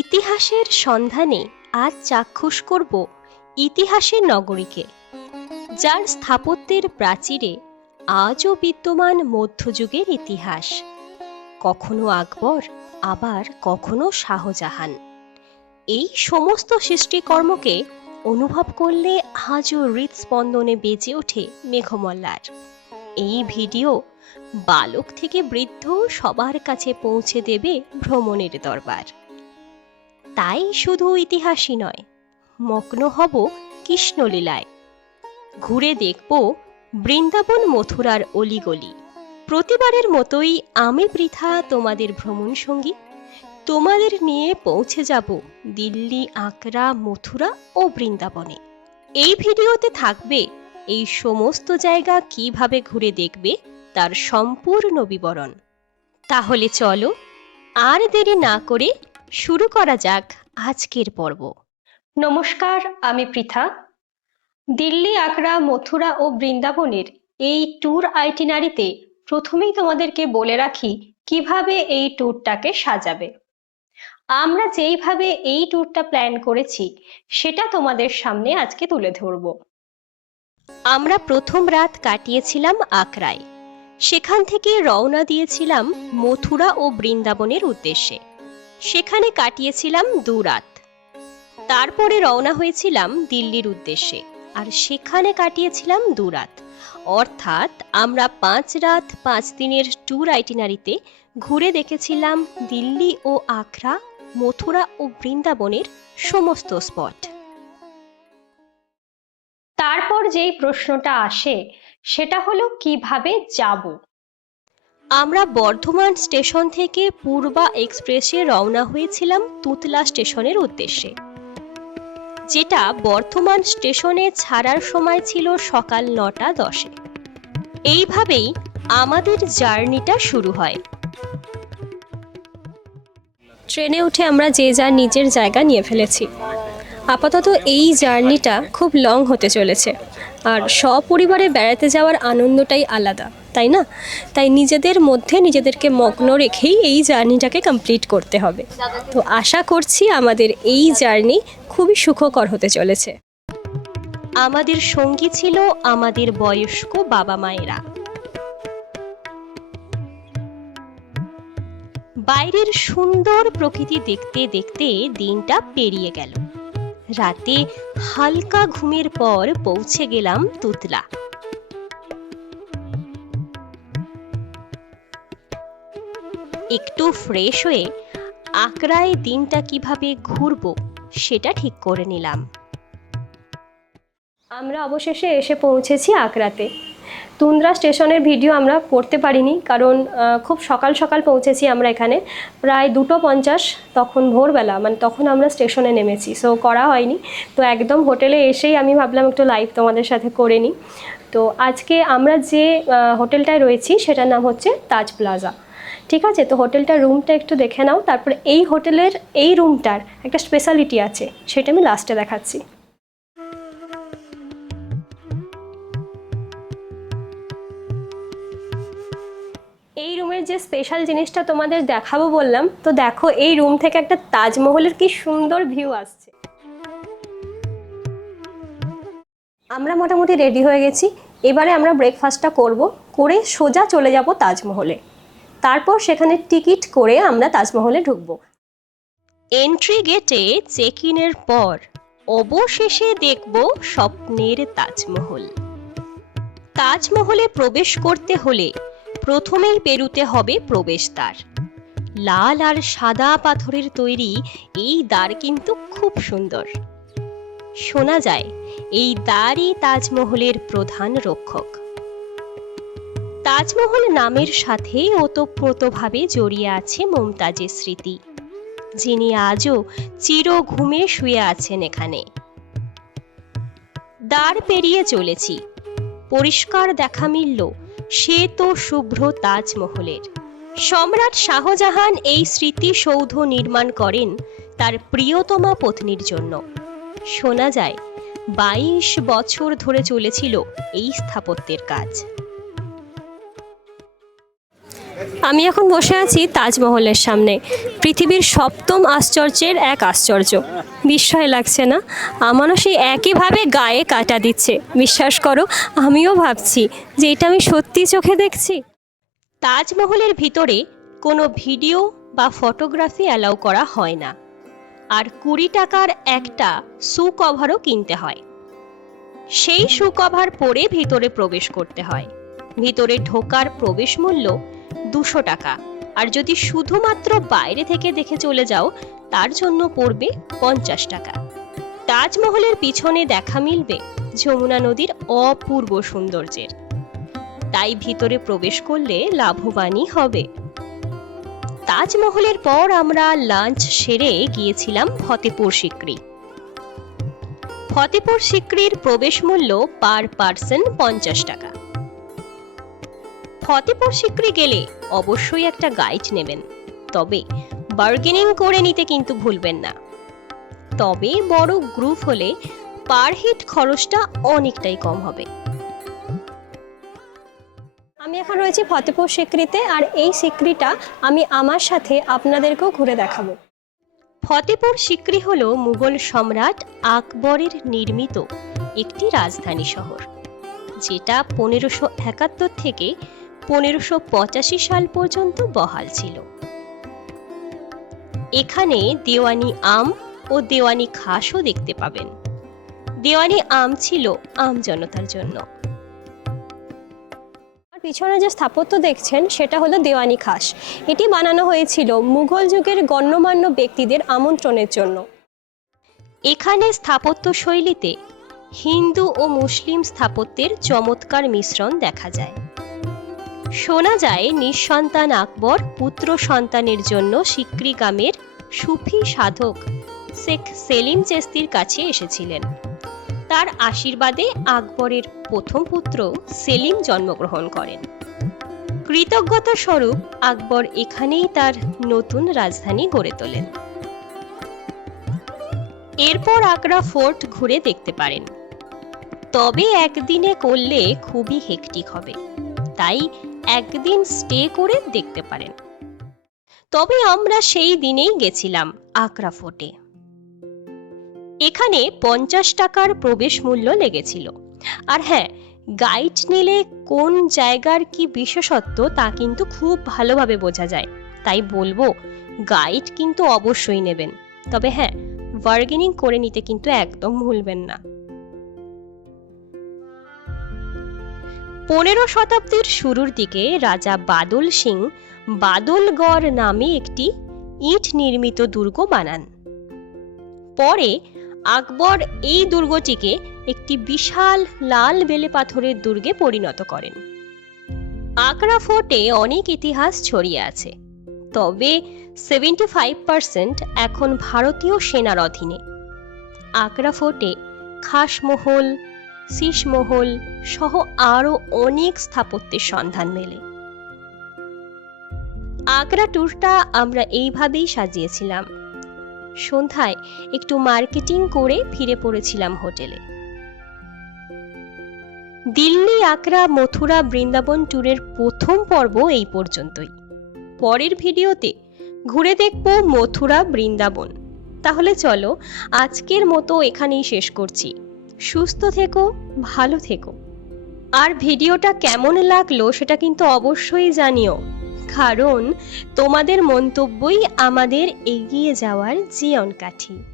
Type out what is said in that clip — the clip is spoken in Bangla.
ইতিহাসের সন্ধানে আজ চাক্ষুষ করব ইতিহাসের নগরীকে, যার স্থাপত্যের প্রাচীরে আজও বিদ্যমান মধ্যযুগের ইতিহাস। কখনো আকবর, আবার কখনো শাহজাহান। এই সমস্ত সৃষ্টিকর্মকে অনুভব করলে আজও হৃদস্পন্দনে বেজে ওঠে মেঘমল্লার। এই ভিডিও বালক থেকে বৃদ্ধ সবার কাছে পৌঁছে দেবে ভ্রমণের দরবার। তাই শুধু ইতিহাসই নয়, মগ্ন হব কৃষ্ণলীলায়। ঘুরে দেখব বৃন্দাবন মথুরার অলিগলি। প্রতিবারের মতোই আমি পৃথা তোমাদের ভ্রমণ সঙ্গী। তোমাদের নিয়ে পৌঁছে যাব দিল্লি, আগ্রা, মথুরা ও বৃন্দাবনে। এই ভিডিওতে থাকবে এই সমস্ত জায়গা কীভাবে ঘুরে দেখবে তার সম্পূর্ণ বিবরণ। তাহলে চলো আর দেরি না করে শুরু করা যাক আজকের পর্ব। নমস্কার, আমি পৃথা। দিল্লি, আগ্রা, মথুরা ও বৃন্দাবনের এই ট্যুর আইটিনারিতে প্রথমেই তোমাদেরকে বলে রাখি কীভাবে এই ট্যুরটাকে সাজাবে। আমরা যেইভাবে এই ট্যুরটা প্ল্যান করেছি, সেটা তোমাদের সামনে আজকে তুলে ধরব। আমরা প্রথম রাত কাটিয়েছিলাম আগ্রায়। সেখান থেকে রওনা দিয়েছিলাম মথুরা ও বৃন্দাবনের উদ্দেশ্যে। সেখানে কাটিয়েছিলাম দু রাত। তারপরে রওনা হয়েছিলাম দিল্লির উদ্দেশ্যে, আর সেখানে কাটিয়েছিলাম দু রাত। অর্থাৎ আমরা পাঁচ রাত পাঁচ দিনের ট্যুর আইটিনারিতে ঘুরে দেখেছিলাম দিল্লি ও আগ্রা মথুরা ও বৃন্দাবনের সমস্ত স্পট তারপর যেই প্রশ্নটা আসে, সেটা হলো কীভাবে যাব? আমরা বর্ধমান স্টেশন থেকে পূর্বা এক্সপ্রেসে রওনা হয়েছিলাম তুতলা স্টেশনের উদ্দেশ্যে। যেটা বর্ধমান স্টেশনে ছাড়ার সময় ছিল সকাল নটা দশে। এইভাবেই আমাদের জার্নিটা শুরু হয়। ট্রেনে উঠে আমরা যে যার নিজের জায়গা নিয়ে ফেলেছি। আপাতত এই জার্নিটা খুব লং হতে চলেছে। আর সপরিবারে বেড়াতে যাওয়ার আনন্দটাই আলাদা। তাই না? তাই নিজেদের মধ্যে নিজেদেরকে মগ্ন রেখেই এই জার্নিটাকে কমপ্লিট করতে হবে। তো আশা করছি আমাদের এই জার্নি খুবই সুখকর হতে চলেছে। আমাদের সঙ্গী ছিল আমাদের বয়স্ক বাবা মায়েরা। বাইরের সুন্দর প্রকৃতি দেখতে দেখতে দিনটা পেরিয়ে গেল। রাতে হালকা ঘুমের পর পৌঁছে গেলাম তুতলা। একটু ফ্রেশ হয়ে আগ্রায় দিনটা কীভাবে ঘুরবো সেটা ঠিক করে নিলাম। আমরা অবশেষে এসে পৌঁছেছি আগ্রাতে। তুন্দ্রা স্টেশনের ভিডিও আমরা করতে পারিনি, কারণ খুব সকাল সকাল পৌঁছেছি আমরা এখানে। প্রায় দুটো পঞ্চাশ তখন ভোরবেলা মানে তখন আমরা স্টেশনে নেমেছি সো করা হয়নি। তো একদম হোটেলে এসেই আমি ভাবলাম একটু লাইভ তোমাদের সাথে করে নিই। তো আজকে আমরা যে হোটেলটায় রয়েছি, সেটার নাম হচ্ছে তাজ প্লাজা ঠিক আছে, তো হোটেলটার রুমটা একটু দেখে নাও। তারপরে এই হোটেলের এই রুমটার একটা স্পেশালিটি আছে, সেটা আমি লাস্টে দেখাচ্ছি। এই রুমের যে স্পেশাল জিনিসটা তোমাদের দেখাবো বললাম, তো দেখো এই রুম থেকে একটা তাজমহলের কি সুন্দর ভিউ আসছে। আমরা মোটামুটি রেডি হয়ে গেছি, এবারে আমরা ব্রেকফাস্টটা করব, করে সোজা চলে যাব তাজমহলে। তারপর সেখানে টিকিট করে আমরা তাজমহলে ঢুকব। এন্ট্রি গেটে চেক ইনের পর অবশেষে দেখব স্বপ্নের তাজমহল। তাজমহলে প্রবেশ করতে হলে প্রথমেই পেরুতে হবে প্রবেশদ্বার। লাল আর সাদা পাথরের তৈরি এই দ্বার কিন্তু খুব সুন্দর। শোনা যায়, এই দ্বারই তাজমহলের প্রধান রক্ষক। তাজমহল নামের সাথে ওতপ্রোতভাবে জড়িয়ে আছে মমতাজের স্মৃতি। যিনি আজও চির ঘুমে শুয়ে আছেন এখানে। দ্বার পেরিয়ে চলেছি। পরিষ্কার দেখা মিলল সে তো শুভ্র তাজমহলের। সম্রাট শাহজাহান এই স্মৃতিসৌধ নির্মাণ করেন তার প্রিয়তমা পত্নীর জন্য। শোনা যায়, বাইশ বছর ধরে চলেছিল এই স্থাপত্যের কাজ। আমি এখন বসে আছি তাজমহলের সামনে। পৃথিবীর সপ্তম আশ্চর্যের এক আশ্চর্য। বিস্ময় লাগছে না? আমারও সেই একইভাবে গায়ে কাটা দিচ্ছে। বিশ্বাস করো, আমিও ভাবছি যে এটা আমি সত্যি চোখে দেখছি। তাজমহলের ভিতরে কোনো ভিডিও বা ফটোগ্রাফি অ্যালাউ করা হয় না। আর কুড়ি টাকার একটা সু কভারও কিনতে হয়। সেই শু কভার পরে ভিতরে প্রবেশ করতে হয়। ভিতরে ঢোকার প্রবেশ মূল্য দুশো টাকা। আর যদি শুধুমাত্র বাইরে থেকে দেখে চলে যাও, তার জন্য পড়বে পঞ্চাশ টাকা। তাজমহলের পিছনে দেখা মিলবে যমুনা নদীর অপূর্ব সৌন্দর্যের। তাই ভিতরে প্রবেশ করলে লাভবানই হবে। তাজমহলের পর আমরা লাঞ্চ সেরে গিয়েছিলাম ফতেপুর সিক্রি। ফতেপুর সিক্রির প্রবেশ মূল্য পার পার্সন পঞ্চাশ টাকা। ফতেপুর সিক্রি গেলে অবশ্যই একটা গাইড নেবেন। তবে বার্গেনিং করে নিতে কিন্তু ভুলবেন না। তবে বড় গ্রুপ হলে পার হিট খরচটা অনেকটাই কম হবে। আমি এখন রয়েছি ফতেপুর সিক্রিতে আর এই সিক্রিটা আমি আমার সাথে আপনাদেরকেও ঘুরে দেখাবো। ফতেপুর সিক্রি হল মুঘল সম্রাট আকবরের নির্মিত একটি রাজধানী শহর, যেটা পনেরোশো একাত্তর থেকে পনেরোশো পঁচাশি সাল পর্যন্ত বহাল ছিল। এখানে দেওয়ানি আম ও দেওয়ানি খাসও দেখতে পাবেন। দেওয়ানি আম ছিল আম জনতার জন্য। পিছনে যে স্থাপত্য দেখছেন, সেটা হলো দেওয়ানি খাস এটি বানানো হয়েছিল মুঘল যুগের গণ্যমান্য ব্যক্তিদের আমন্ত্রণের জন্য। এখানে স্থাপত্য শৈলীতে হিন্দু ও মুসলিম স্থাপত্যের চমৎকার মিশ্রণ দেখা যায়। শোনা যায় নিঃসন্তান আকবর পুত্র সন্তানের জন্য সিক্রি গ্রামের সুফি সাধক শেখ সেলিম চেস্তির কাছে এসেছিলেন। তার আশীর্বাদে আকবরের প্রথম পুত্র সেলিম জন্মগ্রহণ করেন। কৃতজ্ঞতা স্বরূপ আকবর এখানেই তার নতুন রাজধানী গড়ে তোলেন। এরপর আগ্রা ফোর্ট ঘুরে দেখতে পারেন। তবে একদিনে করলে খুবই হেকটিক হবে। তাই একদিন স্টে করে দেখতে পারেন। তবে আমরা সেই দিনেই গেছিলাম আগ্রা ফোর্টে। এখানে পঞ্চাশ টাকার প্রবেশ মূল্য লেগেছিল। আর হ্যাঁ গাইড নিলে কোন জায়গার কি বিশেষত্ব তা কিন্তু খুব ভালোভাবে বোঝা যায়। তাই বলব গাইড কিন্তু অবশ্যই নেবেন। তবে হ্যাঁ বার্গেনিং করে নিতে কিন্তু একদম ভুলবেন না। পনেরো শতাব্দীর শুরুর দিকে রাজা বাদল সিং বাদলগড় নামে একটি ইট নির্মিত দুর্গ বানান। পরে আকবর এই দুর্গটিকে একটি বিশাল লাল বেলে পাথরের দুর্গে পরিণত করেন। আগ্রা ফোর্টে অনেক ইতিহাস ছড়িয়ে আছে, তবে সেভেন্টি ফাইভ পার্সেন্ট এখন ভারতীয় সেনার অধীনে। আগ্রা ফোর্টে খাসমহল শীষমহল সহ আরও অনেক স্থাপত্যের সন্ধান মেলে। আগ্রা ট্যুরটা আমরা এইভাবেই সাজিয়েছিলাম। সন্ধ্যায় একটু মার্কেটিং করে ফিরে পড়েছিলাম হোটেলে। দিল্লি, আগ্রা, মথুরা, বৃন্দাবন ট্যুরের প্রথম পর্ব এই পর্যন্তই। পরের ভিডিওতে ঘুরে দেখব মথুরা, বৃন্দাবন। তাহলে চলো আজকের মতো এখানেই শেষ করছি। সুস্থ থেকো, ভালো থেকো। আর ভিডিওটা কেমন লাগল সেটা কিন্তু অবশ্যই জানিও। কারণ তোমাদের মন্তব্যই আমাদের এগিয়ে যাওয়ার জীবন কাঠি